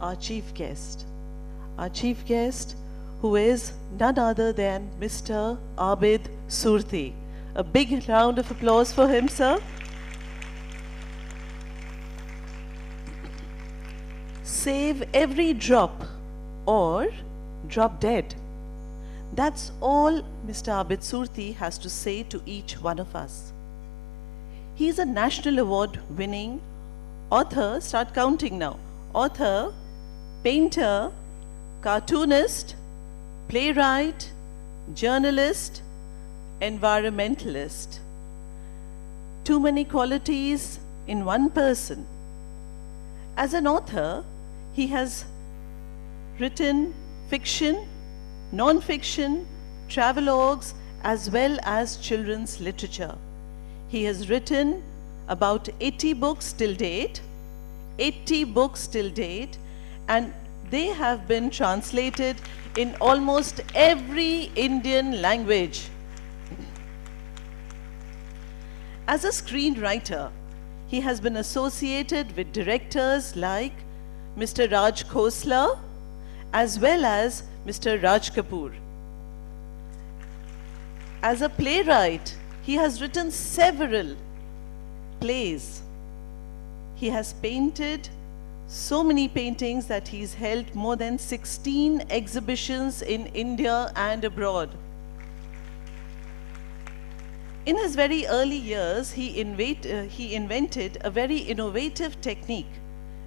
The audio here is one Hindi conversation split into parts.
our chief guest. Our chief guest, who is none other than Mr. Abid Surti. A big round of applause for him, sir. Save every drop or drop dead. That's all Mr. Abid Surti has to say to each one of us. He's a national award winning author, start counting now, author, painter, cartoonist, playwright, journalist, environmentalist. Too many qualities in one person. As an author, he has written fiction, non-fiction, travelogues, as well as children's literature. He has written about 80 books till date, and they have been translated in almost every Indian language. As a screenwriter, he has been associated with directors like Mr. Raj Khosla as well as Mr. Raj Kapoor. As a playwright, he has written several plays. He has painted so many paintings that he's held more than 16 exhibitions in India and abroad. In his very early years, he invented a very innovative technique,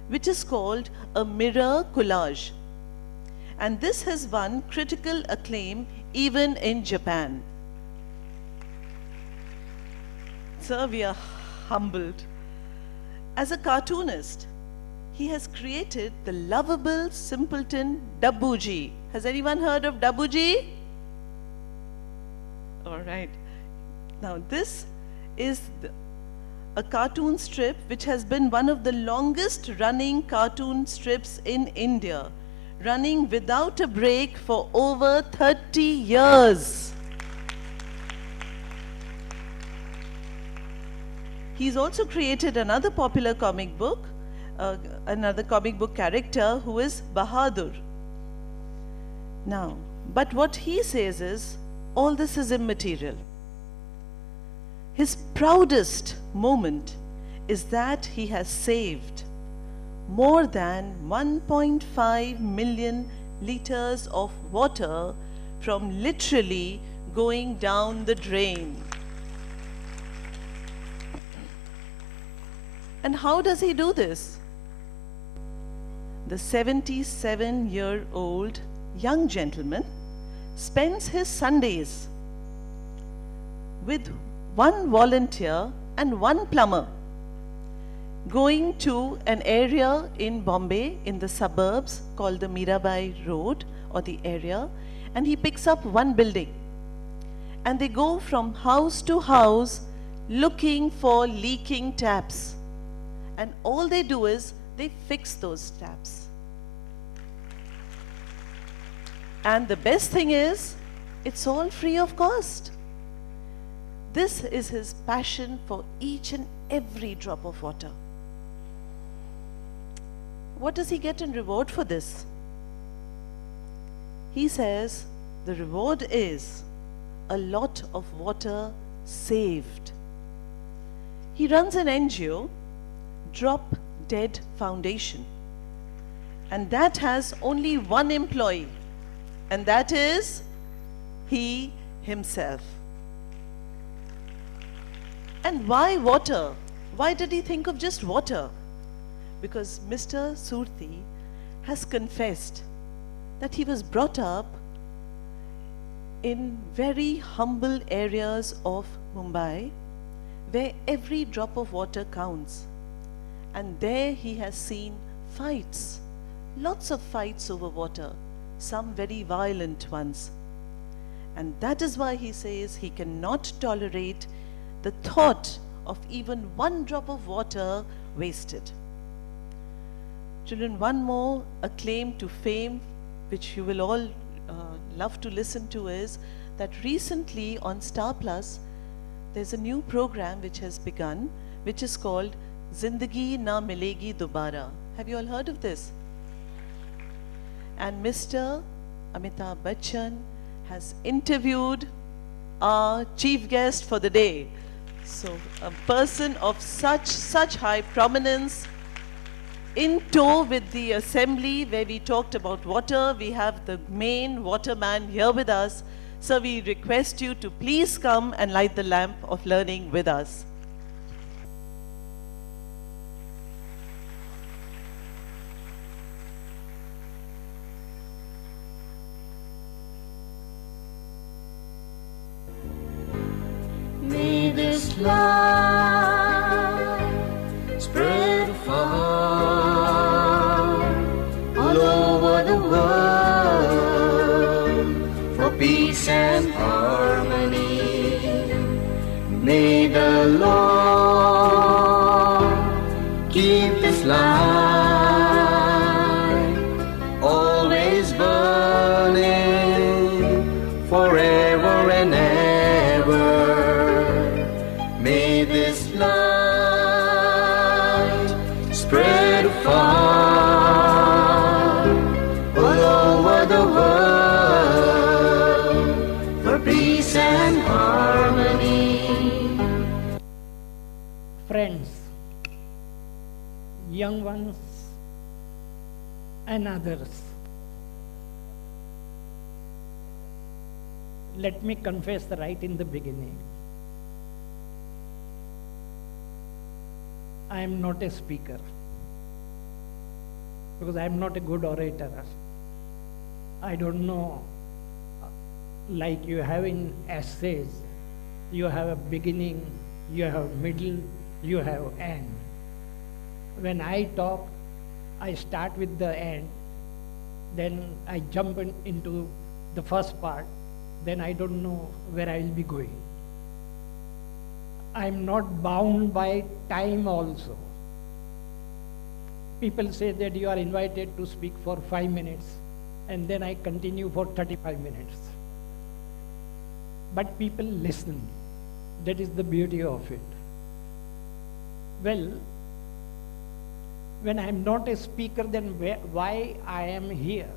which is called a mirror collage. And this has won critical acclaim even in Japan. Sir, we are humbled. As a cartoonist, he has created the lovable simpleton Dabbuji. Has anyone heard of Dabbuji? All right. Now this is a cartoon strip which has been one of the longest running cartoon strips in India, running without a break for over 30 years. He's also created another popular comic book, another comic book character who is Bahadur. Now, but what he says is, all this is immaterial. His proudest moment is that he has saved more than 1.5 million liters of water from literally going down the drain. And how does he do this? The 77-year-old young gentleman spends his Sundays with one volunteer and one plumber, going to an area in Bombay in the suburbs called the Mirabai Road or the area, and he picks up one building. And they go from house to house looking for leaking taps. And all they do is they fix those taps. And the best thing is, it's all free of cost. This is his passion for each and every drop of water. What does he get in reward for this? He says the reward is a lot of water saved. He runs an NGO, Drop Dead Foundation, and that has only one employee, and that is he himself. And why water? Why did he think of just water? Because Mr. Surti has confessed that he was brought up in very humble areas of Mumbai where every drop of water counts. And there he has seen fights, lots of fights over water, some very violent ones. And that is why he says he cannot tolerate the thought of even one drop of water wasted. Children, one more acclaim to fame, which you will all love to listen to, is that recently on Star Plus, there's a new program which has begun, which is called Zindagi Na Milegi Dobara. Have you all heard of this? And Mr. Amitabh Bachchan has interviewed our chief guest for the day. So a person of such high prominence in tow with the assembly where we talked about water. We have the main waterman here with us. So we request you to please come and light the lamp of learning with us. May this light spread far all over the world for peace and harmony. May the Lord keep this light always burning forever and ever. May this light spread far all over the world for peace and harmony. Friends, young ones and others, let me confess right in the beginning. I am not a speaker because I am not a good orator. I don't know, like you have in essays, you have a beginning, you have middle, you have end. When I talk, I start with the end, then I jump into the first part, then I don't know where I will be going. I am not bound by time also. People say that you are invited to speak for 5 minutes and then I continue for 35 minutes. But people listen. That is the beauty of it. Well, when I am not a speaker, then why I am here?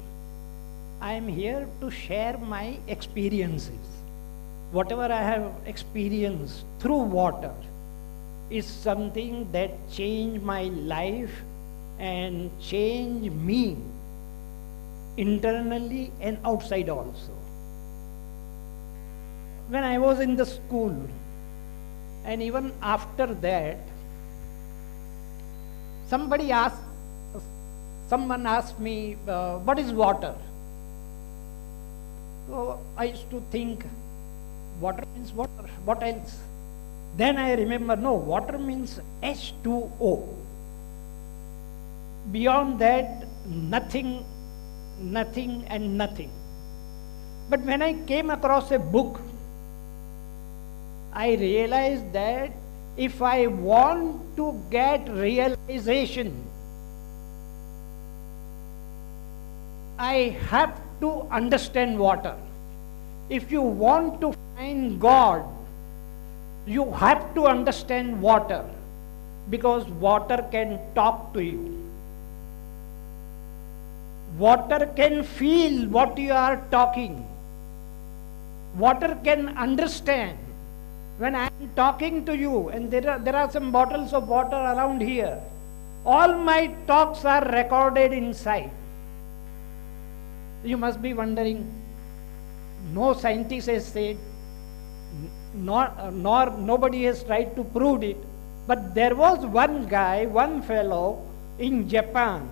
I am here to share my experiences. Whatever I have experienced through water is something that changed my life and changed me internally and outside also. When I was in the school, and even after that, someone asked me, what is water? So I used to think, water means water, what else? Then I remember, no, water means H2O. Beyond that, nothing and nothing. But when I came across a book, I realized that if I want to get realization, I have to understand water. If you want to find God, you have to understand water, because water can talk to you. Water can feel what you are talking. Water can understand. When I am talking to you, and there are some bottles of water around here, all my talks are recorded inside. You must be wondering, no scientist has said, nor nobody has tried to prove it, but there was one guy, one fellow in Japan,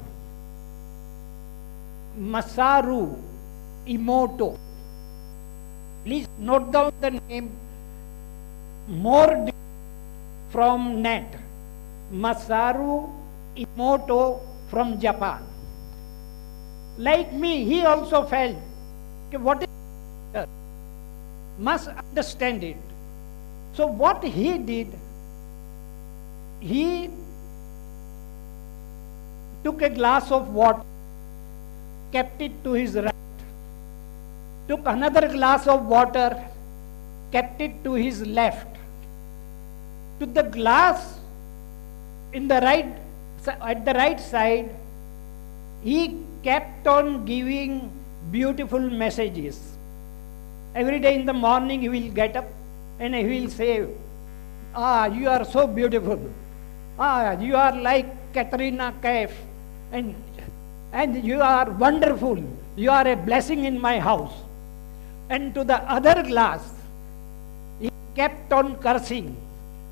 Masaru Emoto. Please note down the name more from net. Masaru Emoto from Japan. Like me, he also felt, okay, what is water? Must understand it. So what he did, he took a glass of water, kept it to his right, took another glass of water, kept it to his left. To the glass in the right, at the right side, he kept on giving beautiful messages. Every day in the morning he will get up and he will say, "Ah, you are so beautiful. Ah, you are like Katrina Kaif, and you are wonderful. You are a blessing in my house." And to the other glass, he kept on cursing.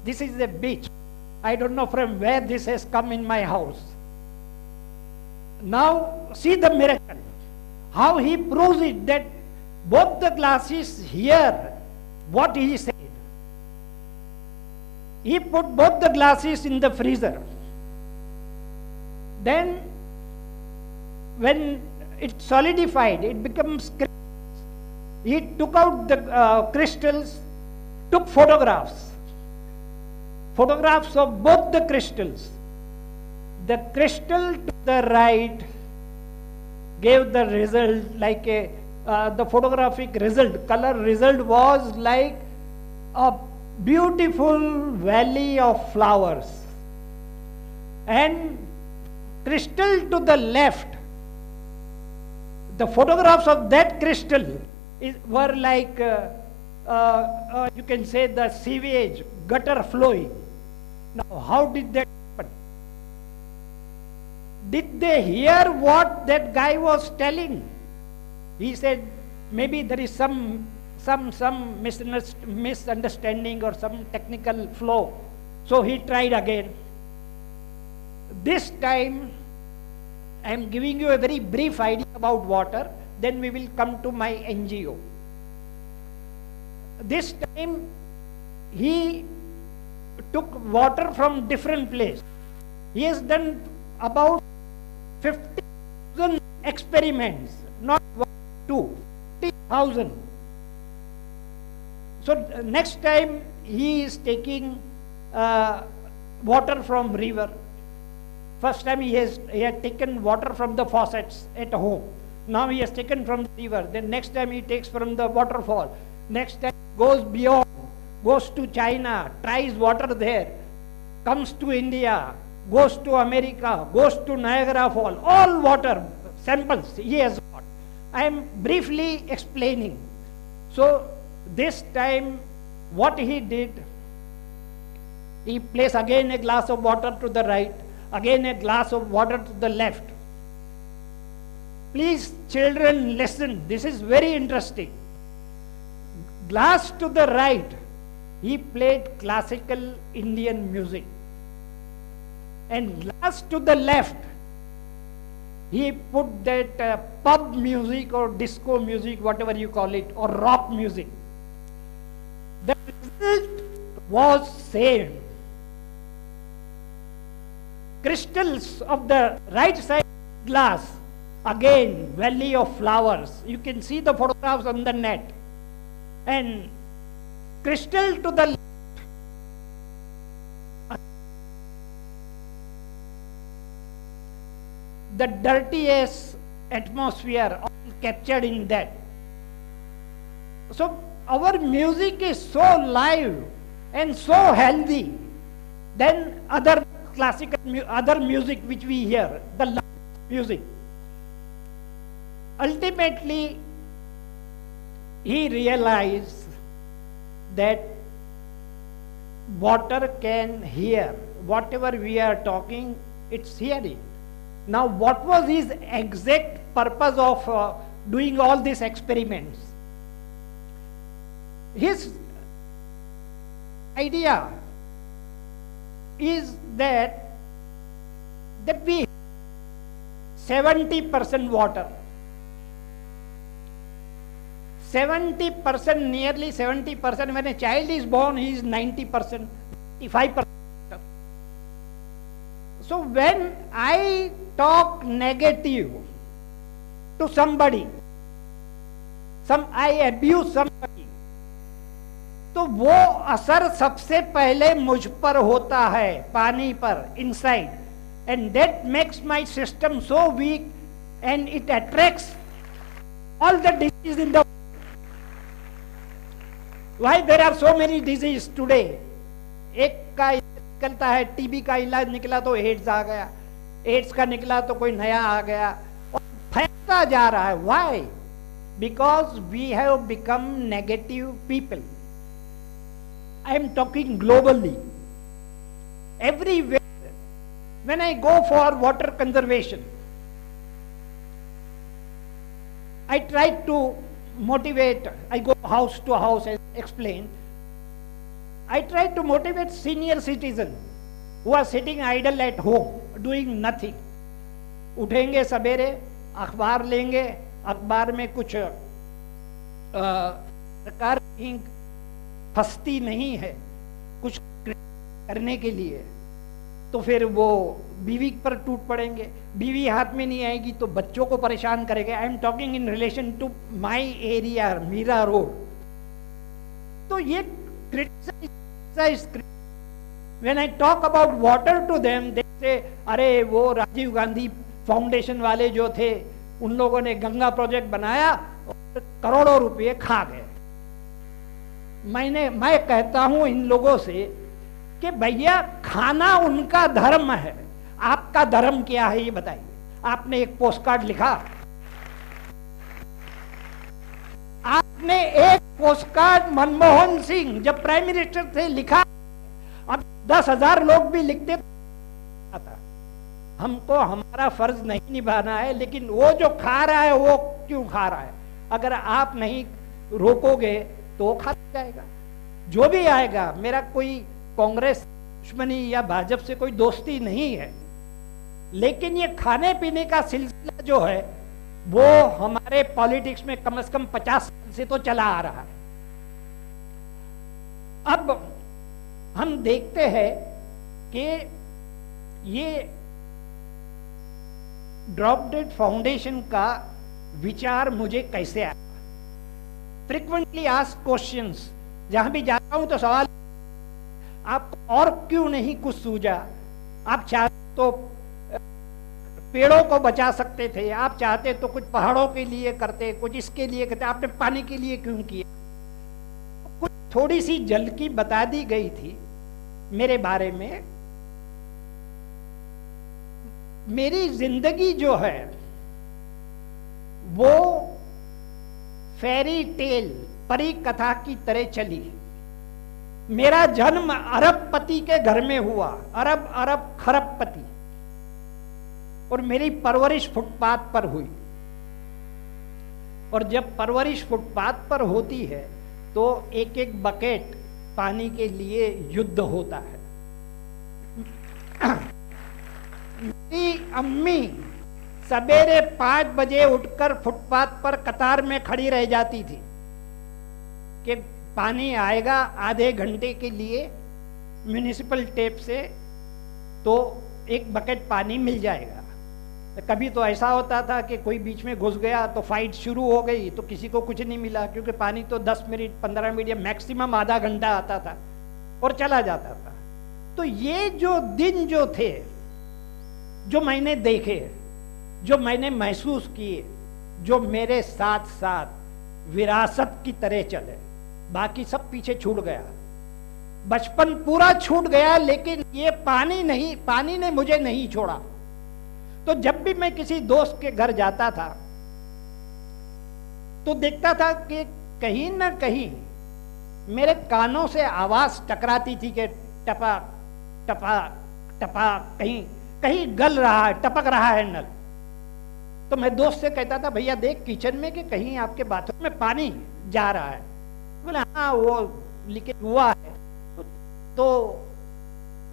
"This is a bitch. I don't know from where this has come in my house." Now see the miracle. How he proves it, that both the glasses hear what he said. He put both the glasses in the freezer. Then when it solidified, it becomes crystals. He took out the crystals, took photographs of both the crystals. The crystal to the right gave the result like the photographic result, color result was like a beautiful valley of flowers. And crystal to the left, the photographs of that crystal were like, you can say, the sewage, gutter flowing. Now, how did that happen? Did they hear what that guy was telling? He said, maybe there is some misunderstanding or some technical flaw. So he tried again. This time, I am giving you a very brief idea about water, then we will come to my NGO. This time, he took water from different place. He has done about 50,000 experiments, not 1, 2, 50,000. So next time he is taking water from river. First time he had taken water from the faucets at home. Now he has taken from the river. Then next time he takes from the waterfall. Next time goes beyond, goes to China, tries water there, comes to India, goes to America, goes to Niagara Falls. All water samples he has got. I am briefly explaining. So this time what he did, he placed again a glass of water to the right, again a glass of water to the left. Please children listen, this is very interesting. Glass to the right, he played classical Indian music. And glass to the left, he put that pub music or disco music, whatever you call it, or rock music. The result was same. Crystals of the right side glass, again valley of flowers. You can see the photographs on the net. And crystal to the left, the dirtiest atmosphere all captured in that. So our music is so live and so healthy than other classical other music which we hear, the loud music. Ultimately, he realized that water can hear whatever we are talking, it's hearing. Now, what was his exact purpose of doing all these experiments? His idea is that we 70% water, 70%, nearly 70%. When a child is born, he is 90%, 95%. So when I talk negative to somebody, I abuse somebody, तो वो असर सबसे पहले मुझ पर होता है, पानी पर, inside, and that makes my system so weak, and it attracts all the disease in the world. Why there are so many diseases today? एक का निकलता है, टीबी का इलाज निकला तो एड्स आ गया, एड्स का निकला तो कोई नया आ गया, और बढ़ता जा रहा है। Why? Because we have become negative people. I am talking globally, everywhere. When I go for water conservation, I try to motivate, I go house to house and explain. I try to motivate senior citizens who are sitting idle at home, doing nothing. उठेंगे सवेरे, अखबार लेंगे, अखबार में कुछ सरकार की फंसती नहीं है कुछ करने के लिए, तो फिर वो बीवी पर टूट पड़ेंगे। बीवी हाथ में नहीं आएगी तो बच्चों को परेशान करेंगे। I am talking in relation to my area, Mira Road. तो ये when I talk about water to them, they say अरे वो राजीव गांधी फाउंडेशन वाले जो थे, उन लोगों ने गंगा प्रोजेक्ट बनाया और करोड़ों रुपए खा गए। मैं कहता हूं इन लोगों से कि भैया खाना उनका धर्म है, आपका धर्म क्या है ये बताइए। आपने एक पोस्ट कार्ड लिखा, आपने एक पोस्ट कार्ड मनमोहन सिंह जब प्राइम मिनिस्टर थे लिखा, अब 10,000 लोग भी लिखते आता। हमको हमारा फर्ज नहीं निभाना है, लेकिन वो जो खा रहा है वो क्यों खा रहा है? अगर आप नहीं रोकोगे तो वो खा जाएगा। जो भी आएगा, मेरा कोई कांग्रेस दुश्मनी या भाजपा से कोई दोस्ती नहीं है, लेकिन ये खाने पीने का सिलसिला जो है वो हमारे पॉलिटिक्स में कम से कम 50 साल से तो चला आ रहा है। अब हम देखते हैं कि ये ड्रॉप डेड फाउंडेशन का विचार मुझे कैसे आया। फ्रिक्वेंटली आस्क्ड क्वेश्चंस, जहां भी जाता हूं तो सवाल, आप और क्यों नहीं कुछ सूझा? आप चाहते तो पेड़ों को बचा सकते थे, आप चाहते तो कुछ पहाड़ों के लिए करते, कुछ इसके लिए करते, आपने पानी के लिए क्यों किया? कुछ थोड़ी सी झलकी बता दी गई थी मेरे बारे में। मेरी जिंदगी जो है वो फेरी टेल, परी कथा की तरह चली। मेरा जन्म अरबपति के घर में हुआ, अरब खरबपति, और मेरी परवरिश फुटपाथ पर हुई। और जब परवरिश फुटपाथ पर होती है तो एक एक बकेट पानी के लिए युद्ध होता है। मेरी अम्मी सवेरे 5 बजे उठकर फुटपाथ पर कतार में खड़ी रह जाती थी कि पानी आएगा आधे घंटे के लिए म्युनिसिपल टैप से, तो एक बकेट पानी मिल जाएगा। कभी तो ऐसा होता था कि कोई बीच में घुस गया तो फाइट शुरू हो गई, तो किसी को कुछ नहीं मिला, क्योंकि पानी तो 10 मिनट 15 मिनट या मैक्सिमम आधा घंटा आता था और चला जाता था। तो ये जो दिन जो थे, जो मैंने देखे, जो मैंने महसूस किए, जो मेरे साथ साथ विरासत की तरह चले, बाकी सब पीछे छूट गया। बचपन पूरा छूट गया, लेकिन ये पानी ने मुझे नहीं छोड़ा। तो जब भी मैं किसी दोस्त के घर जाता था तो देखता था कि कहीं ना कहीं मेरे कानों से आवाज टकराती थी कि टपा टपा टपा, कहीं कहीं गल रहा है, टपक रहा है नल। तो मैं दोस्त से कहता था, भैया देख किचन में कि कहीं आपके बाथरूम में पानी जा रहा है। बोले हाँ वो लीकेज हुआ है, तो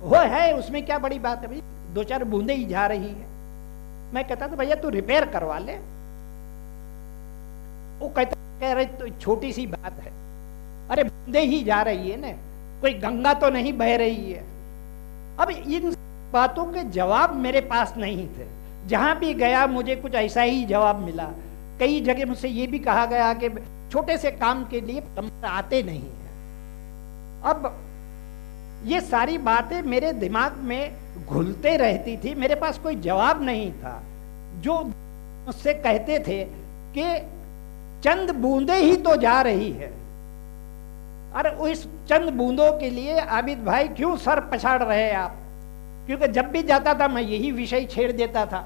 वो है, उसमें क्या बड़ी बात है भाई, 2-4 बूंदे ही जा रही है। मैं कहता था भैया तू रिपेयर करवा ले। वो कह रहे तो छोटी सी बात है, अरे बूंदे ही जा रही है ना, कोई गंगा तो नहीं बह रही है। अब इन बातों के जवाब मेरे पास नहीं थे। जहां भी गया मुझे कुछ ऐसा ही जवाब मिला। कई जगह मुझसे ये भी कहा गया कि छोटे से काम के लिए प्लम्बर आते नहीं है। अब ये सारी बातें मेरे दिमाग में घुलते रहती थी, मेरे पास कोई जवाब नहीं था। जो मुझसे कहते थे कि चंद बूंदे ही तो जा रही है, अरे उस चंद बूंदों के लिए आबिद भाई क्यों सर पछाड़ रहे हैं आप? क्योंकि जब भी जाता था मैं यही विषय छेड़ देता था।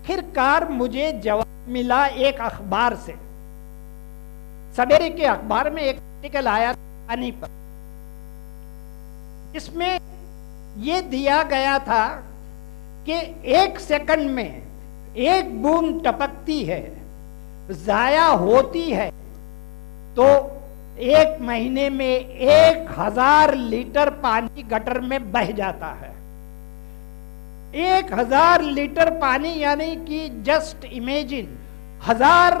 आखिरकार मुझे जवाब मिला एक अखबार से। सवेरे के अखबार में एक आर्टिकल आया पानी पर, इसमें यह दिया गया था कि 1 सेकंड में 1 बूंद टपकती है, जाया होती है तो 1 महीने में 1000 लीटर पानी गटर में बह जाता है। 1000 लीटर पानी, यानी कि जस्ट इमेजिन 1000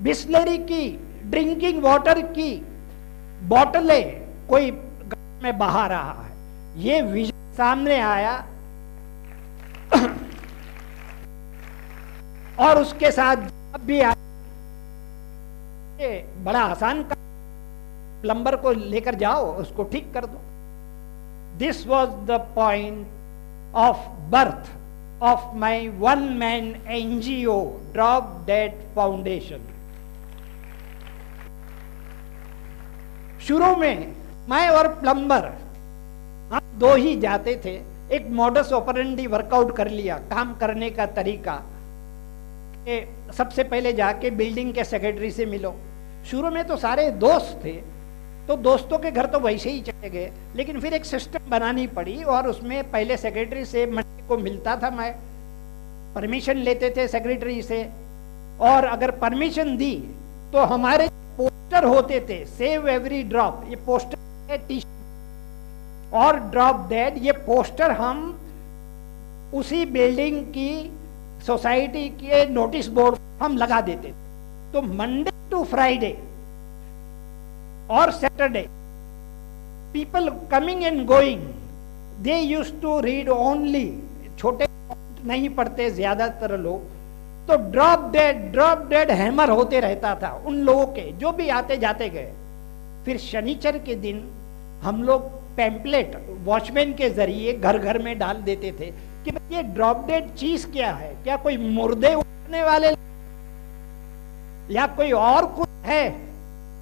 बिस्लरी की ड्रिंकिंग वाटर की बोतलें कोई गटर में बहा रहा है। ये विजन सामने आया और उसके साथ अब भी आया, बड़ा आसान काम, प्लम्बर को लेकर जाओ, उसको ठीक कर दो। This was the point of birth of my one man NGO drop dead foundation. शुरू में मैं और प्लम्बर हम 2 ही जाते थे। एक मॉडस ऑपरेंडी वर्कआउट कर लिया, काम करने का तरीका। सबसे पहले जाके बिल्डिंग के सेक्रेटरी से मिलो। शुरू में तो सारे दोस्त थे, तो दोस्तों के घर तो वैसे ही चले गए, लेकिन फिर एक सिस्टम बनानी पड़ी और उसमें पहले सेक्रेटरी से मंडे को मिलता था, मैं परमिशन लेते थे सेक्रेटरी से, और अगर परमिशन दी तो हमारे पोस्टर होते थे, सेव एवरी ड्रॉप, ये पोस्टर है, टी और ड्रॉप डेड, ये पोस्टर हम उसी बिल्डिंग की सोसाइटी के नोटिस बोर्ड हम लगा देते थे। तो मंडे टू फ्राइडे और Saturday people coming and going, they used to read only, छोटे नहीं पढ़ते ज्यादातर लोग, तो ड्रॉप डेड हैमर होते रहता था उन लोगों के, जो भी आते जाते गए। फिर शनिचर के दिन हम लोग पैम्पलेट वॉचमैन के जरिए घर घर में डाल देते थे कि ये ड्रॉप डेड चीज क्या है, क्या कोई मुर्दे उठने वाले या कोई और कुछ है।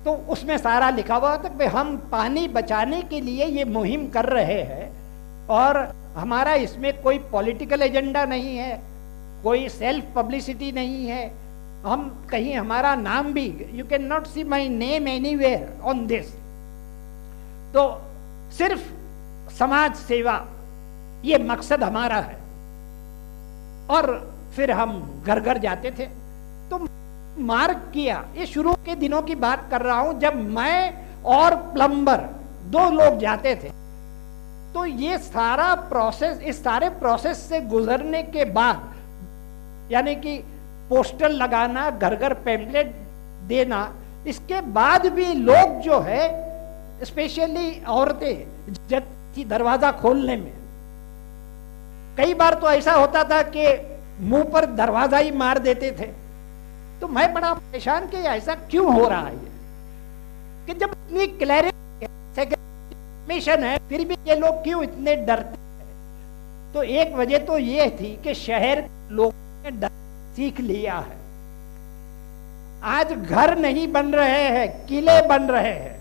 तो उसमें सारा लिखा हुआ था कि हम पानी बचाने के लिए ये मुहिम कर रहे हैं और हमारा इसमें कोई पॉलिटिकल एजेंडा नहीं है, कोई सेल्फ पब्लिसिटी नहीं है। हम कहीं हमारा नाम भी, you can not see my name anywhere on this. तो सिर्फ समाज सेवा ये मकसद हमारा है। और फिर हम घर घर जाते थे। तो मार्क किया, ये शुरू के दिनों की बात कर रहा हूं, जब मैं और प्लम्बर 2 लोग जाते थे। तो ये सारा प्रोसेस, इस सारे प्रोसेस से गुजरने के बाद, यानी कि पोस्टर लगाना, घर घर पैम्पलेट देना, इसके बाद भी लोग जो है, स्पेशली औरतें, झिझक थी दरवाजा खोलने में। कई बार तो ऐसा होता था कि मुंह पर दरवाजा ही मार देते थे। तो मैं बड़ा परेशान कि ऐसा क्यों हो रहा है, कि जब इतनी क्लैरिफिकेशन है फिर भी ये लोग क्यों इतने डरते हैं। तो एक वजह तो ये थी कि शहर लोगों ने डर सीख लिया है। आज घर नहीं बन रहे हैं, किले बन रहे हैं,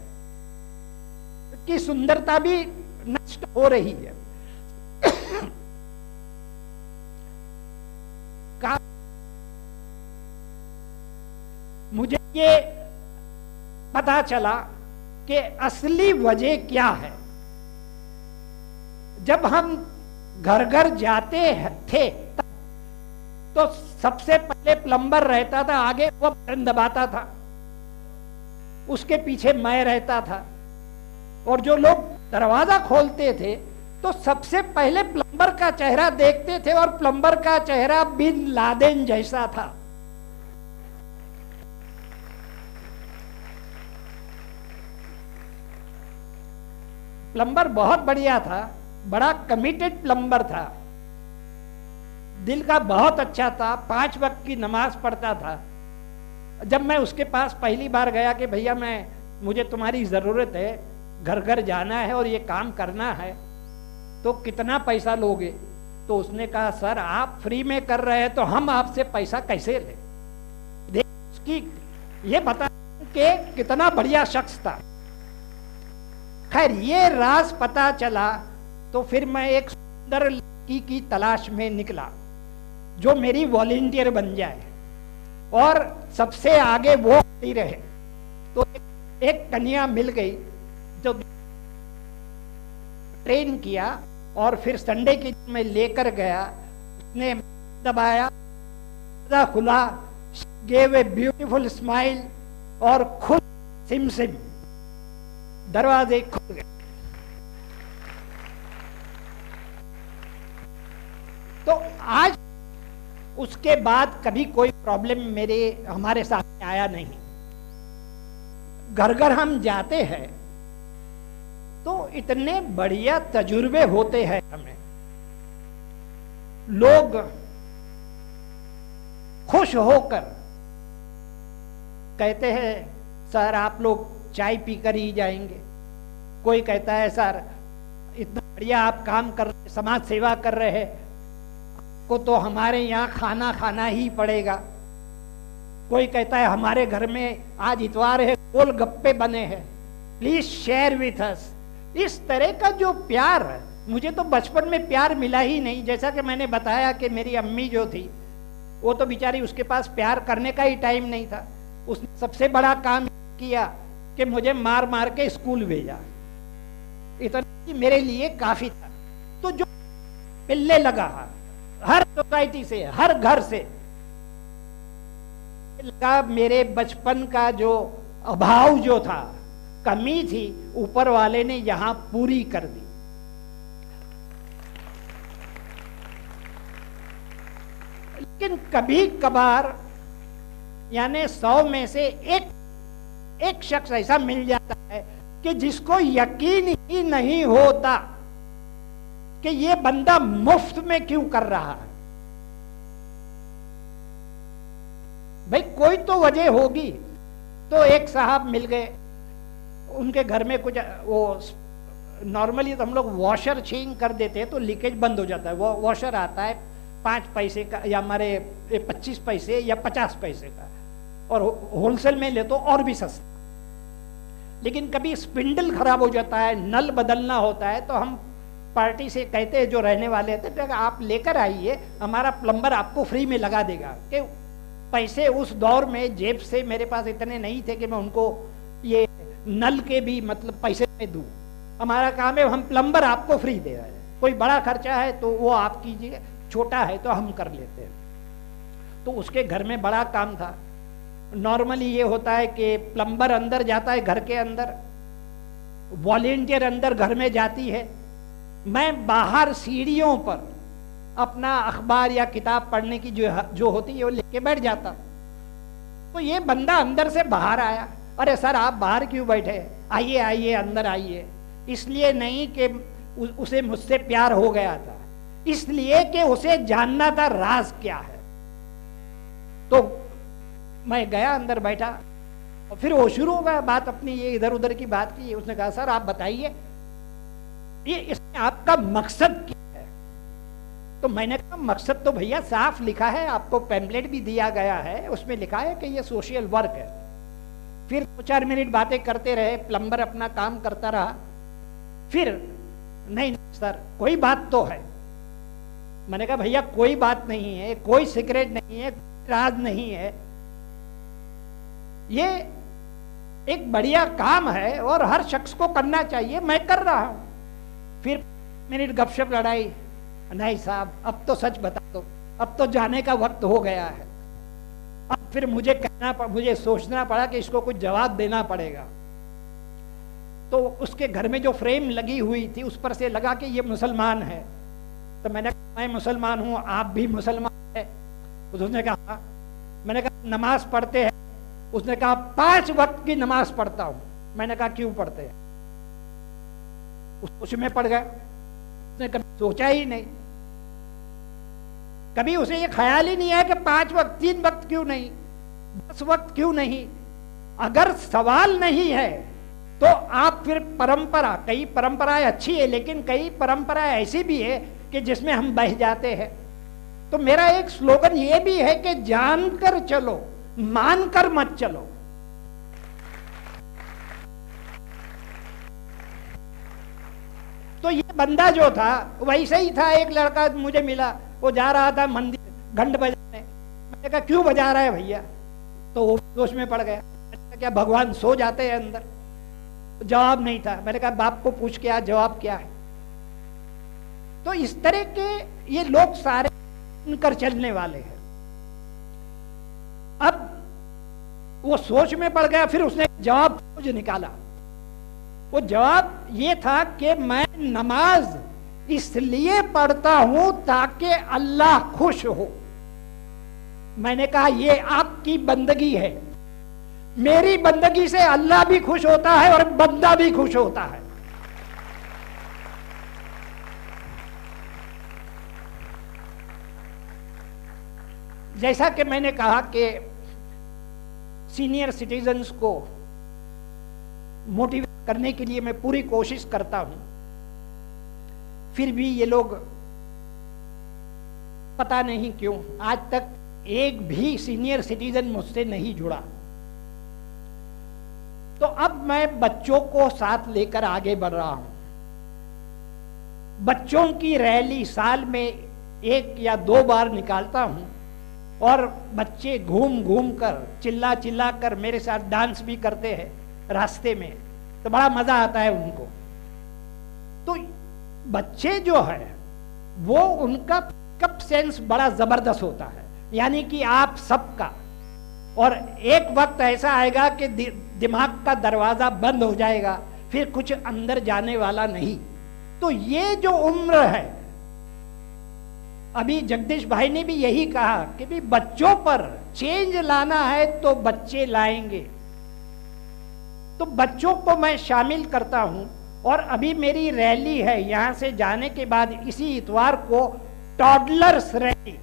की सुंदरता भी नष्ट हो रही है। मुझे ये पता चला कि असली वजह क्या है। जब हम घर घर जाते थे तो सबसे पहले प्लम्बर रहता था आगे, वो बटन दबाता था, उसके पीछे मैं रहता था, और जो लोग दरवाजा खोलते थे तो सबसे पहले प्लम्बर का चेहरा देखते थे, और प्लम्बर का चेहरा बिन लादेन जैसा था। प्लम्बर बहुत बढ़िया था, बड़ा कमिटेड प्लम्बर था, दिल का बहुत अच्छा था, 5 वक्त की नमाज पढ़ता था। जब मैं उसके पास पहली बार गया कि भैया मुझे तुम्हारी जरूरत है, घर घर जाना है और ये काम करना है, तो कितना पैसा लोगे? तो उसने कहा, सर आप फ्री में कर रहे हैं तो हम आपसे पैसा कैसे ले? देख उसकी ये बता कि कितना बढ़िया शख्स था। खैर ये राज पता चला तो फिर मैं एक सुंदर लड़की की तलाश में निकला। जो मेरी वॉलेंटियर बन जाए और सबसे आगे वो खड़ी रहे। तो एक कन्या मिल गई जो ट्रेन किया और फिर संडे की में लेकर गया, उसने दबाया, खुला, गेव ए ब्यूटीफुल स्माइल और खुद सिम सिम दरवाजे खुल गए। तो आज उसके बाद कभी कोई प्रॉब्लम हमारे सामने आया नहीं। घर घर हम जाते हैं तो इतने बढ़िया तजुर्बे होते हैं हमें, लोग खुश होकर कहते हैं सर आप लोग चाय पीकर ही जाएंगे। कोई कहता है सर इतना बढ़िया आप काम कर रहे, समाज सेवा कर रहे हैं, को तो हमारे यहाँ खाना खाना ही पड़ेगा। कोई कहता है हमारे घर में आज इतवार है, गोलगप्पे बने हैं, प्लीज शेयर विथ अस। इस तरह का जो प्यार, मुझे तो बचपन में प्यार मिला ही नहीं। जैसा कि मैंने बताया कि मेरी अम्मी जो थी वो तो बेचारी, उसके पास प्यार करने का ही टाइम नहीं था। उसने सबसे बड़ा काम किया कि मुझे मार मार के स्कूल भेजा, इतना मेरे लिए काफी था। तो जो मिलने लगा हर सोसाइटी से, हर घर से लगा, मेरे बचपन का जो अभाव जो था, कमी थी, ऊपर वाले ने यहां पूरी कर दी। लेकिन कभी कभार यानी 100 में से एक शख्स ऐसा मिल जाता है कि जिसको यकीन ही नहीं होता कि ये बंदा मुफ्त में क्यों कर रहा है। भाई कोई तो वजह होगी। तो एक साहब मिल गए, उनके घर में कुछ वो नॉर्मली तो हम लोग वॉशर चेंज कर देते हैं तो लीकेज बंद हो जाता है। वो वॉशर आता है 5 पैसे का या हमारे 25 पैसे या 50 पैसे का, और होलसेल में ले तो और भी सस्ता। लेकिन कभी स्पिंडल खराब हो जाता है, नल बदलना होता है, तो हम पार्टी से कहते हैं जो रहने वाले थे, तो आप लेकर आइए, हमारा प्लम्बर आपको फ्री में लगा देगा। कि पैसे उस दौर में जेब से मेरे पास इतने नहीं थे कि मैं उनको ये नल के भी मतलब पैसे में दूं। हमारा काम है हम प्लम्बर आपको फ्री दे रहे हैं। कोई बड़ा खर्चा है तो वो आप कीजिए, छोटा है तो हम कर लेते हैं। तो उसके घर में बड़ा काम था। नॉर्मली ये होता है कि प्लम्बर अंदर जाता है घर के अंदर, वॉलेंटियर अंदर घर में जाती है, मैं बाहर सीढ़ियों पर अपना अखबार या किताब पढ़ने की जो होती है वो लेके बैठ जाता। तो ये बंदा अंदर से बाहर आया, अरे सर आप बाहर क्यों बैठे, आइए आइए अंदर आइए। इसलिए नहीं कि उसे मुझसे प्यार हो गया था, इसलिए कि उसे जानना था राज क्या है। तो मैं गया अंदर बैठा और फिर वो शुरू हो गया बात अपनी, ये इधर उधर की बात की। उसने कहा सर आप बताइए ये इसमें आपका मकसद क्या है। तो मैंने कहा मकसद तो भैया साफ लिखा है, आपको पैम्पलेट भी दिया गया है, उसमें लिखा है कि ये सोशल वर्क है। फिर 2-4 मिनट बातें करते रहे, प्लम्बर अपना काम करता रहा। फिर नहीं सर कोई बात तो है। मैंने कहा भैया कोई बात नहीं है, कोई सीक्रेट नहीं है, राज नहीं है, ये एक बढ़िया काम है और हर शख्स को करना चाहिए, मैं कर रहा हूं। फिर मिनट गपशप लड़ाई, नहीं साहब अब तो सच बता दो, अब तो जाने का वक्त हो गया है। अब फिर मुझे सोचना पड़ा कि इसको कुछ जवाब देना पड़ेगा। तो उसके घर में जो फ्रेम लगी हुई थी उस पर से लगा कि ये मुसलमान है। तो मैंने कहा मैं मुसलमान हूं, आप भी मुसलमान है। उसने कहा, मैंने कहा नमाज पढ़ते हैं। उसने कहा 5 वक्त की नमाज पढ़ता हूं। मैंने कहा क्यों पढ़ते हैं। उसमें पड़ गया, उसने कभी सोचा ही नहीं, कभी उसे ये ख्याल ही नहीं है कि 5 वक्त 3 वक्त क्यों नहीं, 10 वक्त क्यों नहीं। अगर सवाल नहीं है तो आप फिर परंपरा, कई परंपराएं अच्छी है लेकिन कई परंपराएं ऐसी भी है कि जिसमें हम बह जाते हैं। तो मेरा एक स्लोगन ये भी है कि जानकर चलो, मानकर मत चलो। तो ये बंदा जो था वैसे ही था। एक लड़का मुझे मिला, वो जा रहा था मंदिर, घंट बजाने। मैंने कहा क्यों बजा रहा है भैया? तो वो जोश में पड़ गया। मैंने कहा क्या भगवान सो जाते हैं अंदर? जवाब नहीं था। मैंने कहा बाप को पूछ के आ, जवाब क्या है? तो इस तरह के ये लोग सारे सुनकर चलने वाले हैं। अब वो सोच में पड़ गया, फिर उसने जवाब खोज निकाला। वो जवाब ये था कि मैं नमाज इसलिए पढ़ता हूं ताकि अल्लाह खुश हो। मैंने कहा ये आपकी बंदगी है, मेरी बंदगी से अल्लाह भी खुश होता है और बंदा भी खुश होता है। जैसा कि मैंने कहा कि सीनियर सिटीजन्स को मोटिवेट करने के लिए मैं पूरी कोशिश करता हूं, फिर भी ये लोग पता नहीं क्यों आज तक एक भी सीनियर सिटीजन मुझसे नहीं जुड़ा। तो अब मैं बच्चों को साथ लेकर आगे बढ़ रहा हूं। बच्चों की रैली साल में 1 या 2 बार निकालता हूं और बच्चे घूम घूम कर चिल्ला चिल्ला कर मेरे साथ डांस भी करते हैं रास्ते में, तो बड़ा मजा आता है उनको। तो बच्चे जो है वो उनका पिकअप सेंस बड़ा जबरदस्त होता है, यानी कि आप सबका। और एक वक्त ऐसा आएगा कि दिमाग का दरवाजा बंद हो जाएगा, फिर कुछ अंदर जाने वाला नहीं। तो ये जो उम्र है, अभी जगदीश भाई ने भी यही कहा कि भी बच्चों पर चेंज लाना है तो बच्चे लाएंगे। तो बच्चों को मैं शामिल करता हूं। और अभी मेरी रैली है, यहां से जाने के बाद इसी इतवार को टॉडलर्स रैली,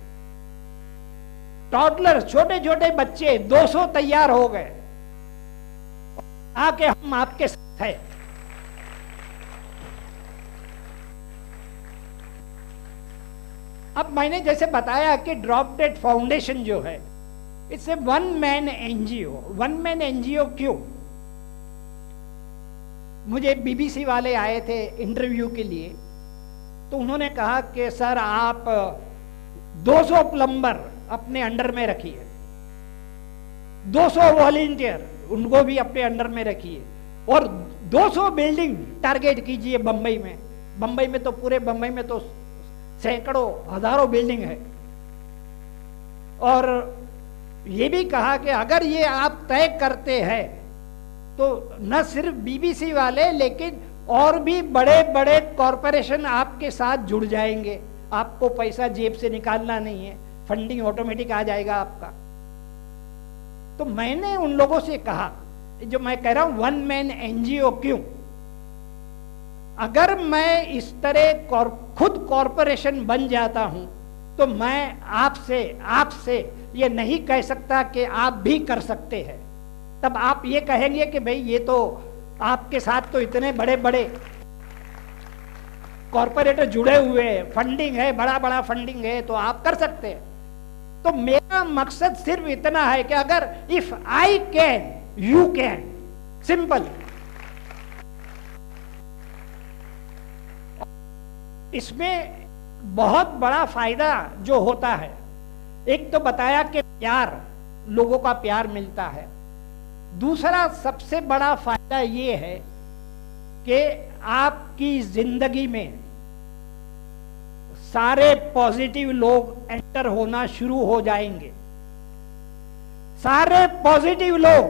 टॉडलर्स छोटे छोटे बच्चे 200 तैयार हो गए, आके हम आपके साथ हैं। अब मैंने जैसे बताया कि ड्रॉप डेड फाउंडेशन जो है, it's a 1 man NGO. 1 man NGO क्यों? मुझे बीबीसी वाले आए थे इंटरव्यू के लिए, तो उन्होंने कहा कि सर आप 200 प्लम्बर अपने अंडर में रखिए, 200 वॉलंटियर उनको भी अपने अंडर में रखिए, और 200 बिल्डिंग टारगेट कीजिए बंबई में। बंबई में तो पूरे बंबई में तो सैकड़ों हजारों बिल्डिंग है। और ये भी कहा कि अगर ये आप तय करते हैं तो न सिर्फ बीबीसी वाले लेकिन और भी बड़े बड़े कॉरपोरेशन आपके साथ जुड़ जाएंगे। आपको पैसा जेब से निकालना नहीं है, फंडिंग ऑटोमेटिक आ जाएगा आपका। तो मैंने उन लोगों से कहा, जो मैं कह रहा हूं 1 मैन एनजीओ क्यों? अगर मैं इस तरह खुद कॉरपोरेशन बन जाता हूं तो मैं आपसे ये नहीं कह सकता कि आप भी कर सकते हैं। तब आप ये कहेंगे कि भाई ये तो आपके साथ तो इतने बड़े बड़े कॉरपोरेटर जुड़े हुए हैं, फंडिंग है, बड़ा बड़ा फंडिंग है, तो आप कर सकते हैं। तो मेरा मकसद सिर्फ इतना है कि अगर if I can you can, simple. इसमें बहुत बड़ा फायदा जो होता है, एक तो बताया कि प्यार, लोगों का प्यार मिलता है। दूसरा सबसे बड़ा फायदा ये है कि आपकी जिंदगी में सारे पॉजिटिव लोग एंटर होना शुरू हो जाएंगे। सारे पॉजिटिव लोग,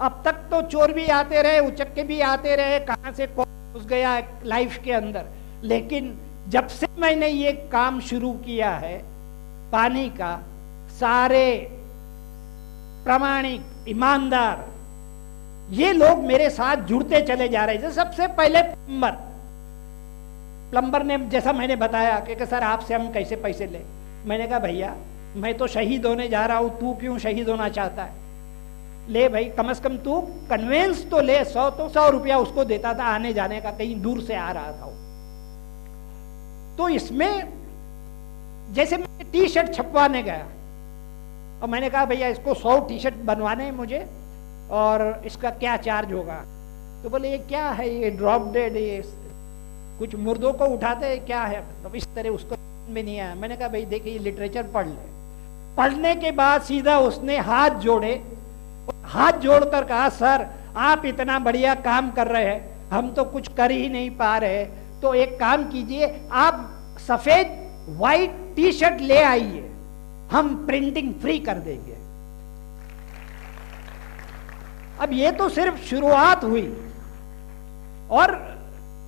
अब तक तो चोर भी आते रहे, उचक्के भी आते रहे, कहां से कौन घुस गया लाइफ के अंदर, लेकिन जब से मैंने ये काम शुरू किया है पानी का, सारे प्रामाणिक ईमानदार ये लोग मेरे साथ जुड़ते चले जा रहे हैं। सबसे पहले प्लम्बर ने, जैसा मैंने बताया कि सर आपसे हम कैसे पैसे ले, मैंने कहा भैया मैं तो शहीद होने जा रहा हूं, तू क्यों शहीद होना चाहता है? ले भाई, कम से कम तू कन्वेंस तो ले। 100 रुपया उसको देता था आने जाने का, कहीं दूर से आ रहा था वो। तो इसमें जैसे मैं टी शर्ट छपवाने गया और मैंने कहा भैया इसको 100 टी शर्ट बनवाने हैं मुझे और इसका क्या चार्ज होगा? तो बोले ये क्या है, ये ड्रॉप डेड, ये कुछ मुर्दों को उठाते हैं क्या है? तो इस तरह उसको में नहीं आया। मैंने कहा भाई देखिए लिटरेचर पढ़ ले, पढ़ने के बाद सीधा उसने हाथ जोड़े, हाथ जोड़कर कहा, सर आप इतना बढ़िया काम कर रहे हैं, हम तो कुछ कर ही नहीं पा रहे, तो एक काम कीजिए, आप सफेद व्हाइट टी शर्ट ले आइए, हम प्रिंटिंग फ्री कर देंगे। अब ये तो सिर्फ शुरुआत हुई, और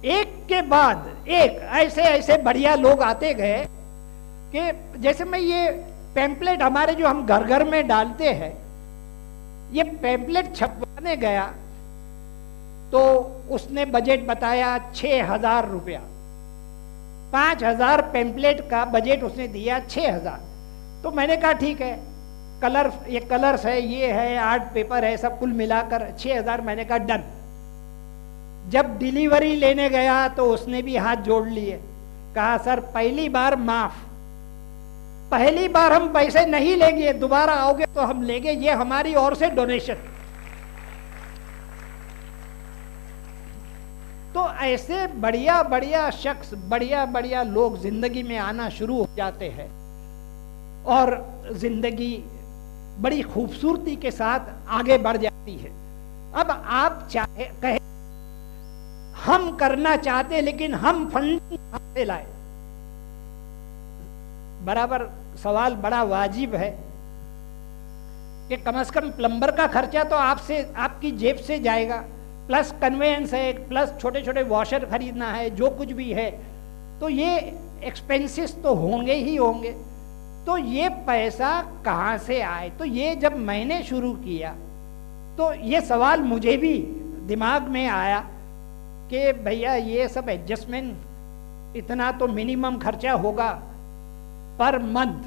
एक के बाद एक ऐसे ऐसे बढ़िया लोग आते गए कि जैसे मैं ये पैम्पलेट हमारे जो हम घर घर में डालते हैं, ये पैम्पलेट छपवाने गया तो उसने बजट बताया 6,000 रुपया। 5,000 पैम्पलेट का बजट उसने दिया 6,000। तो मैंने कहा ठीक है, कलर, ये कलर्स है, ये है, आर्ट पेपर है, सब कुल मिलाकर 6,000। मैंने कहा डन। जब डिलीवरी लेने गया तो उसने भी हाथ जोड़ लिए, कहा सर पहली बार माफ, पहली बार हम पैसे नहीं लेंगे, दोबारा आओगे तो हम लेंगे, ये हमारी ओर से डोनेशन। तो ऐसे बढ़िया बढ़िया शख्स, बढ़िया बढ़िया लोग जिंदगी में आना शुरू हो जाते हैं और जिंदगी बड़ी खूबसूरती के साथ आगे बढ़ जाती है। अब आप चाहे कहे हम करना चाहते लेकिन हम फंडिंग कहां से लाए, बराबर सवाल बड़ा वाजिब है कि कम से कम प्लम्बर का खर्चा तो आपसे, आपकी जेब से जाएगा, प्लस कन्वेंस है, प्लस छोटे छोटे वॉशर खरीदना है, जो कुछ भी है, तो ये एक्सपेंसेस तो होंगे ही होंगे। तो ये पैसा कहाँ से आए? तो ये जब मैंने शुरू किया तो ये सवाल मुझे भी दिमाग में आया कि भैया ये सब एडजस्टमेंट, इतना तो मिनिमम खर्चा होगा पर मंथ,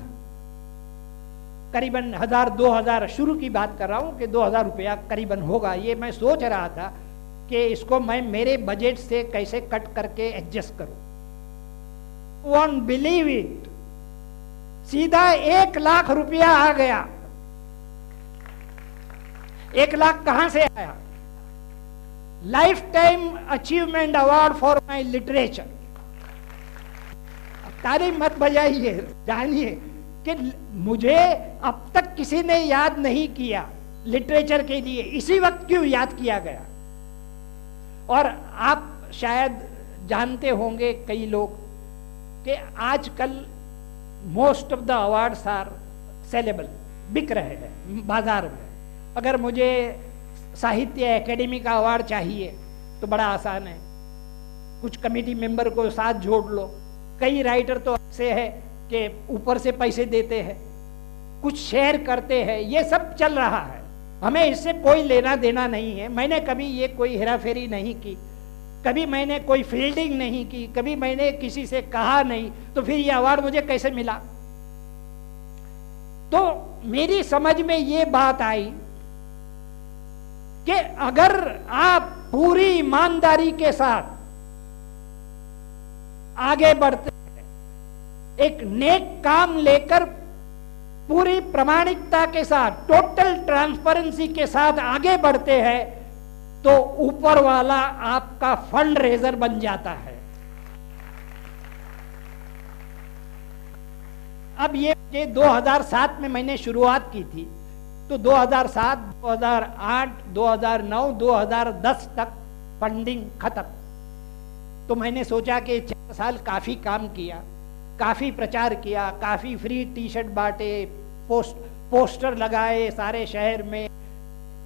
करीबन 1,000-2,000, शुरू की बात कर रहा हूँ कि 2,000 रुपया करीबन होगा। ये मैं सोच रहा था कि इसको मैं मेरे बजट से कैसे कट करके एडजस्ट करूं। वॉन्ट बिलीव इट, सीधा 1 लाख रुपया आ गया। 1 लाख कहां से आया? Life time achievement award for my literature. तारीफ मत बजाइए, जानिए कि मुझे अब तक किसी ने याद नहीं किया लिटरेचर के लिए, इसी वक्त क्यों याद किया गया। और आप शायद जानते होंगे कई लोग कि आजकल most of the awards are saleable, बिक रहे हैं बाजार में। अगर मुझे साहित्य एकेडमी का अवार्ड चाहिए तो बड़ा आसान है, कुछ कमेटी मेंबर को साथ जोड़ लो। कई राइटर तो ऐसे है कि ऊपर से पैसे देते हैं, कुछ शेयर करते हैं, ये सब चल रहा है, हमें इससे कोई लेना देना नहीं है। मैंने कभी ये कोई हेराफेरी नहीं की, कभी मैंने कोई फील्डिंग नहीं की, कभी मैंने किसी से कहा नहीं, तो फिर ये अवार्ड मुझे कैसे मिला? तो मेरी समझ में ये बात आई कि अगर आप पूरी ईमानदारी के साथ आगे बढ़ते हैं, एक नेक काम लेकर पूरी प्रामाणिकता के साथ, टोटल ट्रांसपेरेंसी के साथ आगे बढ़ते हैं, तो ऊपर वाला आपका फंड रेजर बन जाता है। अब ये 2007 में मैंने शुरुआत की थी, तो 2007, 2008, 2009, 2010 तक फंडिंग खत्म। तो मैंने सोचा कि 4 साल काफी काम किया, काफी प्रचार किया, काफी फ्री टी शर्ट बांटे, पोस्टर लगाए सारे शहर में,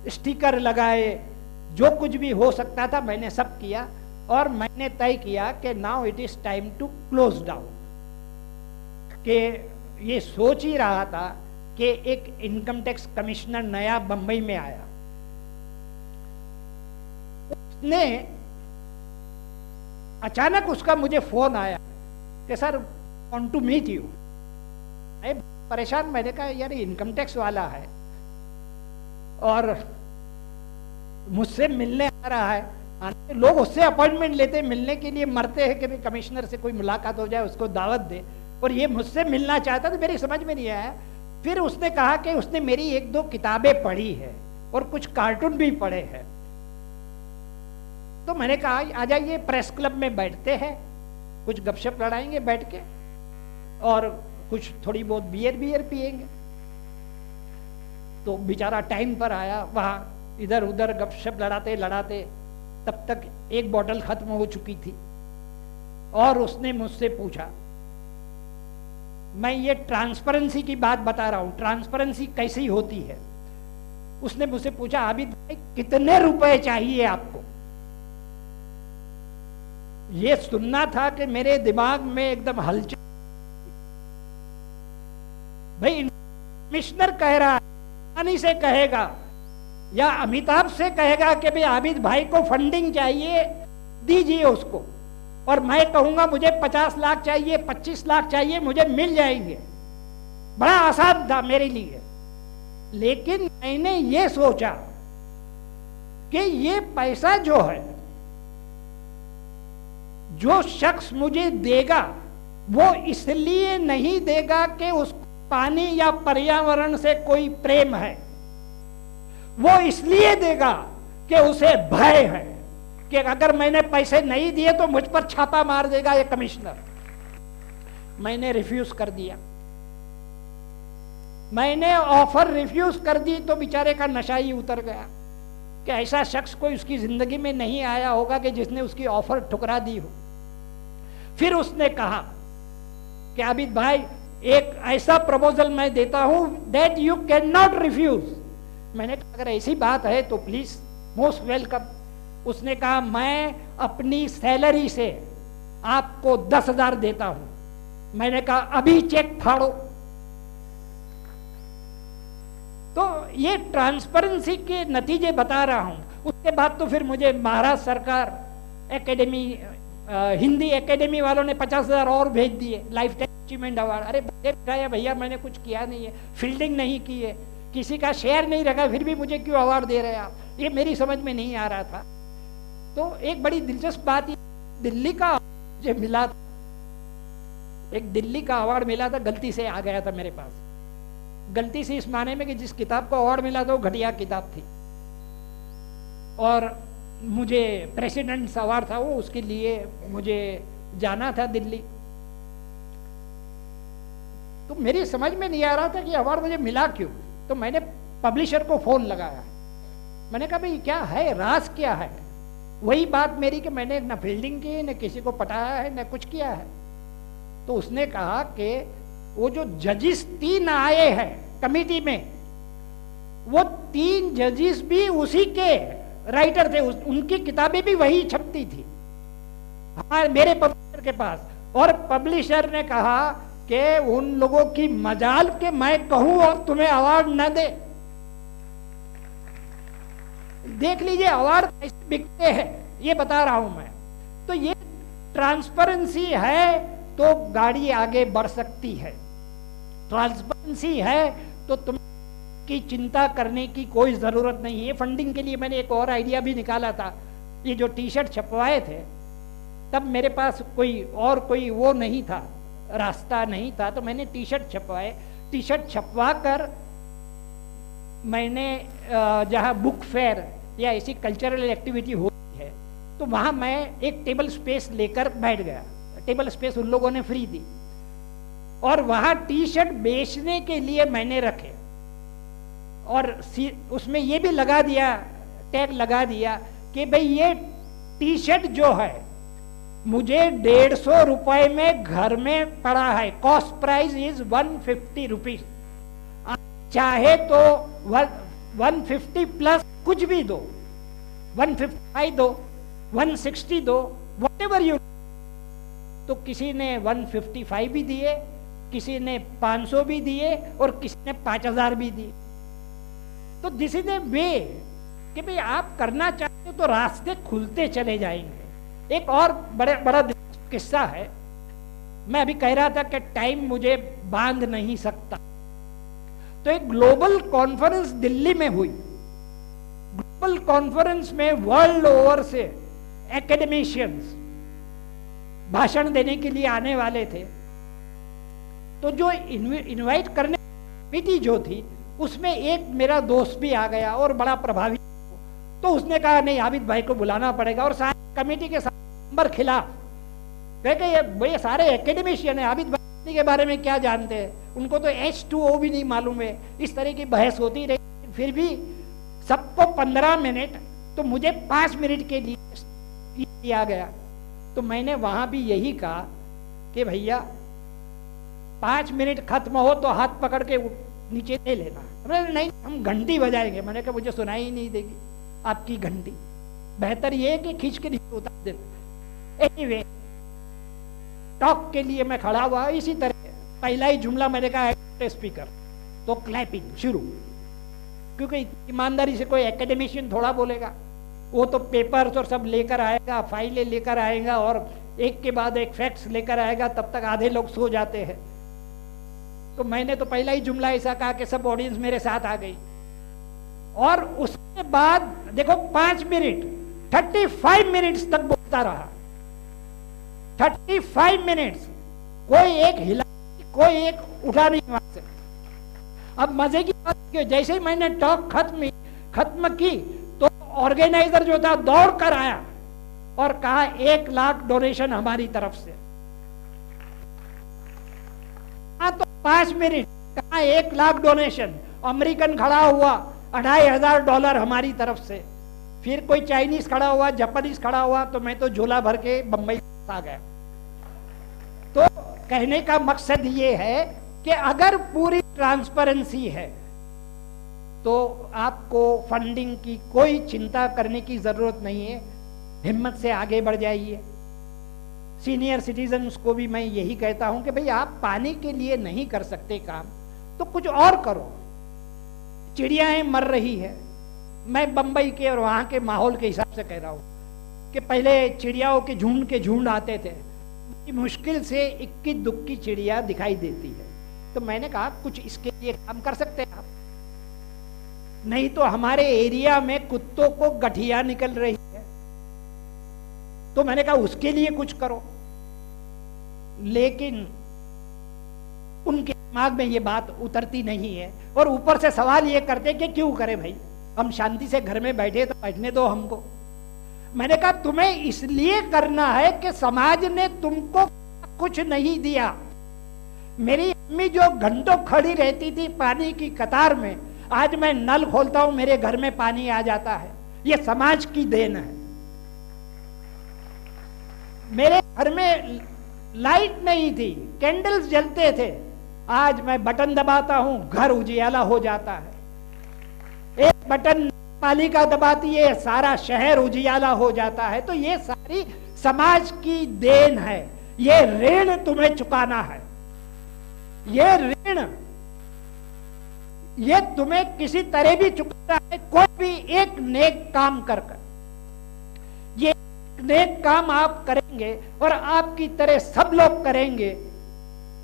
स्टिकर लगाए, जो कुछ भी हो सकता था मैंने सब किया। और मैंने तय किया कि now it is time to close down. कि ये सोच ही रहा था कि एक इनकम टैक्स कमिश्नर नया बंबई में आया, उसने अचानक उसका मुझे फोन आया कि sir want to meet you. मैं परेशान, मैंने कहा यार इनकम टैक्स वाला है और मुझसे मिलने आ रहा है। लोग उससे अपॉइंटमेंट लेते, मिलने के लिए मरते हैं कि भाई कमिश्नर से कोई मुलाकात हो जाए, उसको दावत दे, और ये मुझसे मिलना चाहता, तो मेरी समझ में नहीं आया। फिर उसने कहा कि उसने मेरी 1-2 किताबें पढ़ी है और कुछ कार्टून भी पढ़े हैं। तो मैंने कहा आ जाइए प्रेस क्लब में बैठते हैं, कुछ गपशप लड़ाएंगे बैठ के, और कुछ थोड़ी बहुत बियर पिएंगे। तो बेचारा टाइम पर आया, वहाँ इधर उधर गपशप लड़ाते लड़ाते तब तक एक बॉटल खत्म हो चुकी थी। और उसने मुझसे पूछा, मैं ये ट्रांसपेरेंसी की बात बता रहा हूं, ट्रांसपेरेंसी कैसी होती है। उसने मुझसे पूछा, आबिद भाई कितने रुपए चाहिए आपको? ये सुनना था कि मेरे दिमाग में एकदम हलचल। भाई कमिश्नर कह रहा है, पानी से कहेगा या अमिताभ से कहेगा कि भाई आबिद भाई को फंडिंग चाहिए, दीजिए उसको, और मैं कहूंगा मुझे 50 लाख चाहिए, 25 लाख चाहिए, मुझे मिल जाएंगे। बड़ा आसान था मेरे लिए। लेकिन मैंने ये सोचा कि ये पैसा जो है, जो शख्स मुझे देगा वो इसलिए नहीं देगा कि उसको पानी या पर्यावरण से कोई प्रेम है, वो इसलिए देगा कि उसे भय है कि अगर मैंने पैसे नहीं दिए तो मुझ पर छापा मार देगा ये कमिश्नर। मैंने रिफ्यूज कर दिया। मैंने ऑफर रिफ्यूज कर दी तो बेचारे का नशा ही उतर गया कि ऐसा शख्स कोई उसकी जिंदगी में नहीं आया होगा कि जिसने उसकी ऑफर ठुकरा दी हो। फिर उसने कहा कि आबिद भाई एक ऐसा प्रपोजल मैं देता हूं that you can not refuse. मैंने कहा अगर ऐसी बात है तो प्लीज मोस्ट वेलकम। उसने कहा मैं अपनी सैलरी से आपको 10,000 देता हूं। मैंने कहा अभी चेक फाड़ो। तो ये ट्रांसपेरेंसी के नतीजे बता रहा हूं। उसके बाद तो फिर मुझे महाराष्ट्र सरकार एकेडमी, हिंदी एकेडमी वालों ने 50,000 और भेज दिए, लाइफ टाइम अचीवमेंट अवार्ड। अरे भैया मैंने कुछ किया नहीं है, फील्डिंग नहीं की है, किसी का शेयर नहीं रखा, फिर भी मुझे क्यों अवार्ड दे रहे हैं आप? ये मेरी समझ में नहीं आ रहा था। तो एक बड़ी दिलचस्प बात, दिल्ली का मुझे मिला था, एक दिल्ली का अवार्ड मिला था, गलती से आ गया था मेरे पास। गलती से इस माने में कि जिस किताब को अवार्ड मिला था वो घटिया किताब थी, और मुझे प्रेसिडेंट्स अवार्ड था वो, उसके लिए मुझे जाना था दिल्ली। तो मेरी समझ में नहीं आ रहा था कि अवार्ड मुझे मिला क्यों। तो मैंने पब्लिशर को फोन लगाया। मैंने कहा भाई क्या है, राज क्या है? वही बात मेरी कि मैंने न फील्डिंग की, न किसी को पटाया है, न कुछ किया है। तो उसने कहा कि वो जो जजिस 3 आए हैं कमिटी में, वो 3 जजिस भी उसी के राइटर थे, उनकी किताबें भी वही छपती थी हमारे मेरे पब्लिशर के पास। और पब्लिशर ने कहा कि उन लोगों की मजाल के मैं कहूं और तुम्हें अवार्ड न दे। देख लीजिए अवार्ड कैसे बिकते हैं, ये बता रहा हूं मैं। तो ये ट्रांसपेरेंसी है तो गाड़ी आगे बढ़ सकती है। ट्रांसपेरेंसी है तो तुम की चिंता करने की कोई जरूरत नहीं है। फंडिंग के लिए मैंने एक और आइडिया भी निकाला था। ये जो टी शर्ट छपवाए थे तब मेरे पास कोई वो नहीं था, रास्ता नहीं था, तो मैंने टी शर्ट छपवाए। टी शर्ट छपवा कर मैंने जहाँ बुक फेयर या ऐसी कल्चरल एक्टिविटी होती है तो वहाँ मैं एक टेबल स्पेस लेकर बैठ गया। टेबल स्पेस उन लोगों ने फ्री दी, और वहाँ टी शर्ट बेचने के लिए मैंने रखे, और उसमें ये भी लगा दिया, टैग लगा दिया कि भाई ये टी शर्ट जो है मुझे 150 रुपए में घर में पड़ा है, कॉस्ट प्राइस इज 150 रुपीज। चाहे तो 150 प्लस कुछ भी दो, 155 दो, 160 दो, व्हाटएवर यू। तो किसी ने 155 भी दिए, किसी ने 500 भी दिए, और किसी ने 5,000 भी दिए। तो दिस इज ए वे कि भाई आप करना चाहते हो तो रास्ते खुलते चले जाएंगे। एक और बड़ा किस्सा है। मैं अभी कह रहा था कि टाइम मुझे बांध नहीं सकता। तो एक ग्लोबल कॉन्फ्रेंस दिल्ली में हुई। ग्लोबल कॉन्फ्रेंस में वर्ल्ड ओवर से एकेडमिशियंस भाषण देने के लिए आने वाले थे। तो जो इनवाइट करने कमिटी जो थी उसमें एक मेरा दोस्त भी आ गया और बड़ा प्रभावित। तो उसने कहा नहीं आबिद भाई को बुलाना पड़ेगा, और सारे कमेटी के नंबर खिलाफ कह ये सारे एकेडमिशियन है, आबिद भाई के बारे में क्या जानते हैं, उनको तो H2O भी नहीं मालूम है। इस तरह की बहस होती रही। फिर भी सबको 15 मिनट, तो मुझे 5 मिनट के लिए दिया गया। तो मैंने वहां भी यही कहा कि भैया 5 मिनट खत्म हो तो हाथ पकड़ के नीचे दे लेना। नहीं, हम घंटी बजाएंगे। मैंने कहा मुझे सुनाई ही नहीं देगी आपकी घंटी, बेहतर ये है कि खींच के नीचे उतार देना। एनीवे, टॉक के लिए मैं खड़ा हुआ। इसी तरह पहला ही जुमला मैंने कहा स्पीकर, तो क्लैपिंग शुरू, क्योंकि ईमानदारी से कोई एकेडमिशियन थोड़ा बोलेगा, वो तो पेपर्स और सब लेकर आएगा, फाइलें लेकर आएगा और एक के बाद एक फैक्ट्स लेकर आएगा, तब तक आधे लोग सो जाते हैं। तो मैंने तो पहला ही जुमला ऐसा कहा कि सब ऑडियंस मेरे साथ आ गई। और उसके बाद देखो 5 मिनट 35 मिनट्स तक बोलता रहा। 35 मिनट्स, कोई एक हिला, कोई एक उठा नहीं वहां से। अब मजे की बात, जैसे ही मैंने टॉक खत्म की तो ऑर्गेनाइजर जो था दौड़ कर आया और कहा 1 लाख डोनेशन हमारी तरफ से। हाँ, तो 5 मिनट कहा 1 लाख डोनेशन, अमेरिकन खड़ा हुआ $2500 हमारी तरफ से, फिर कोई चाइनीज खड़ा हुआ, जापानीज खड़ा हुआ, तो मैं तो झोला भर के बंबई आ गया। तो कहने का मकसद ये है कि अगर पूरी ट्रांसपेरेंसी है तो आपको फंडिंग की कोई चिंता करने की जरूरत नहीं है, हिम्मत से आगे बढ़ जाइए। सीनियर सिटीजन्स को भी मैं यही कहता हूं कि भाई आप पानी के लिए नहीं कर सकते काम तो कुछ और करो। चिड़ियाएं मर रही है, मैं बंबई के और वहां के माहौल के हिसाब से कह रहा हूं कि पहले चिड़ियाओं के झुंड आते थे, मुश्किल से 21 दुक्की चिड़िया दिखाई देती है। तो मैंने कहा कुछ इसके लिए काम कर सकते हैं आप, नहीं तो हमारे एरिया में कुत्तों को गठिया निकल रही है, तो मैंने कहा उसके लिए कुछ करो। लेकिन उनके दिमाग में ये बात उतरती नहीं है और ऊपर से सवाल ये करते कि क्यों करे भाई, हम शांति से घर में बैठे तो बैठने दो हमको। मैंने कहा तुम्हें इसलिए करना है कि समाज ने तुमको कुछ नहीं दिया। मेरी अम्मी जो घंटों खड़ी रहती थी पानी की कतार में, आज मैं नल खोलता हूं मेरे घर में पानी आ जाता है, ये समाज की देन है। मेरे घर में लाइट नहीं थी, कैंडल्स जलते थे, आज मैं बटन दबाता हूं घर उजियाला हो जाता है। एक बटन पालिका दबाती है सारा शहर उजियाला हो जाता है। तो ये सारी समाज की देन है, ये ऋण तुम्हें चुकाना है। ये ऋण ये तुम्हें किसी तरह भी चुकाना है, कोई भी एक नेक काम कर ये नेक काम आप करेंगे और आपकी तरह सब लोग करेंगे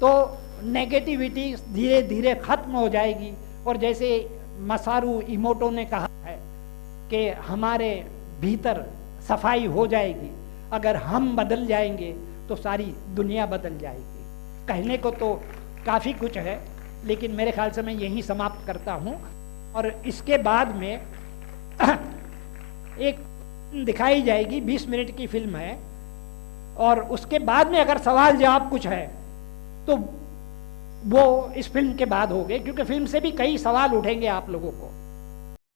तो नेगेटिविटी धीरे धीरे खत्म हो जाएगी। और जैसे मसारू इमोटो ने कहा है कि हमारे भीतर सफाई हो जाएगी, अगर हम बदल जाएंगे तो सारी दुनिया बदल जाएगी। कहने को तो काफी कुछ है, लेकिन मेरे ख्याल से मैं यही समाप्त करता हूं। और इसके बाद में एक दिखाई जाएगी, 20 मिनट की फिल्म है, और उसके बाद में अगर सवाल जवाब कुछ है तो वो इस फिल्म के बाद होंगे, क्योंकि फिल्म से भी कई सवाल उठेंगे आप लोगों को।